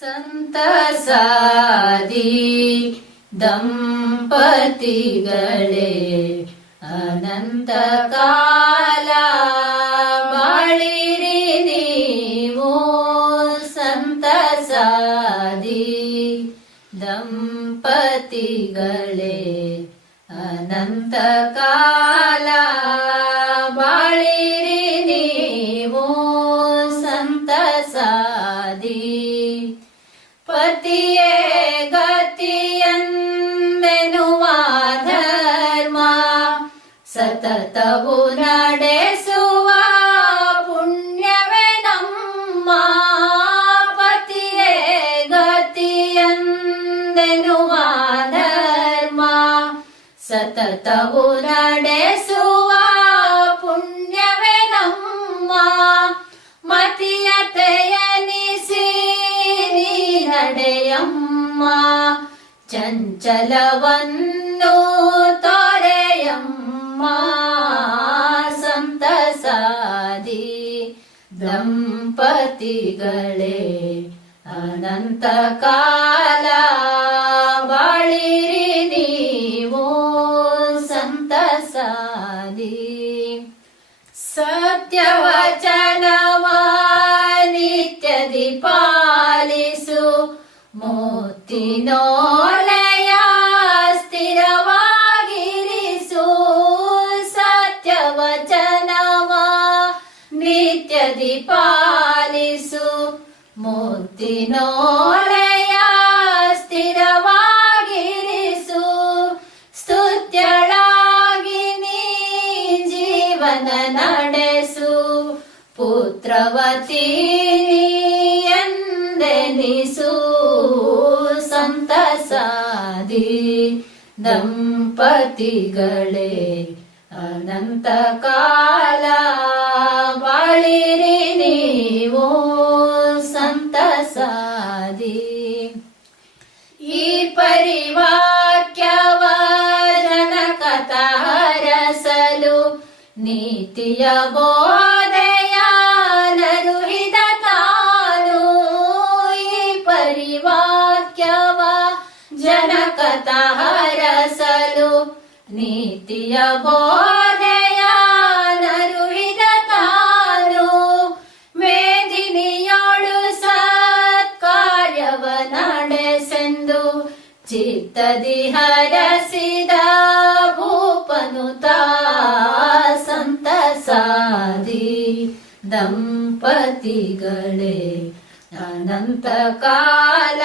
ಸಂತಸಾದಿ ದಂಪತಿಗಳೇ ಅನಂತ ಕಾಲ ಬಾಳಿರಿ ನೀವು ಸಂತಸಾದಿ ದಂಪತಿಗಳೇ ಅನಂತ ಕಾಲ ಬಾಳಿರಿ ನೀವು ಸಂತಸಾದಿ ಪತಿಯೇ ಗತಿಯಂದೆನುವ ಧರ್ಮ ಸತತವು ನಡೆಸುವ ಪುಣ್ಯವೇ ನಮ್ಮ ಚಂಚಲವನ್ನು ತೊರೆಯಮ್ಮ ಸಂತಸಾದಿ ದಂಪತಿಗಳೇ ಅನಂತ ಕಾಲ ಬಾಳಿರಿ ನೀವು ಸಂತಸಾದಿ. ಸತ್ಯವಚನವ ಮೂರ್ತಿನೋಲಯ ಸ್ಥಿರವಾಗಿರಿಸು. ಸತ್ಯವಚನವ ನಿತ್ಯದಿ ಪಾಲಿಸು ಮುತ್ತಿನೋಲಯ ಸ್ಥಿರವಾಗಿರಿಸು. ಸ್ತುತ್ಯಳಾಗಿ ನೀ ಜೀವನ ನಡೆಸು. ಪುತ್ರವತಿ ಎಂದೆನಿಸು. ದಂಪತಿಗಳೇ ಅನಂತ ಕಾಲ ಬಾಳಿರಿ ನೀವು ಸಂತಸಾದಿ ಈ ಪರಿವಾಕ್ಯವ ಜನಕತ ಹರಸಲು ನೀತಿಯ ಬೋಧೆಯ ಜನಕತ ಹರಸಲು ನೀತಿಯ ಬೋಧೆಯ ನರುಹಿದ ತಾನು. ಮೇದಿನಿಯೋಳು ಸತ್ಕಾರ್ಯವ ನಡೆಸೆಂದು ಚಿತ್ತದಿ ಹರಸಿದ ಭೂಪನುತ ಸಂತಸಾದಿ ದಂಪತಿಗಳೇ ಅನಂತ ಕಾಲ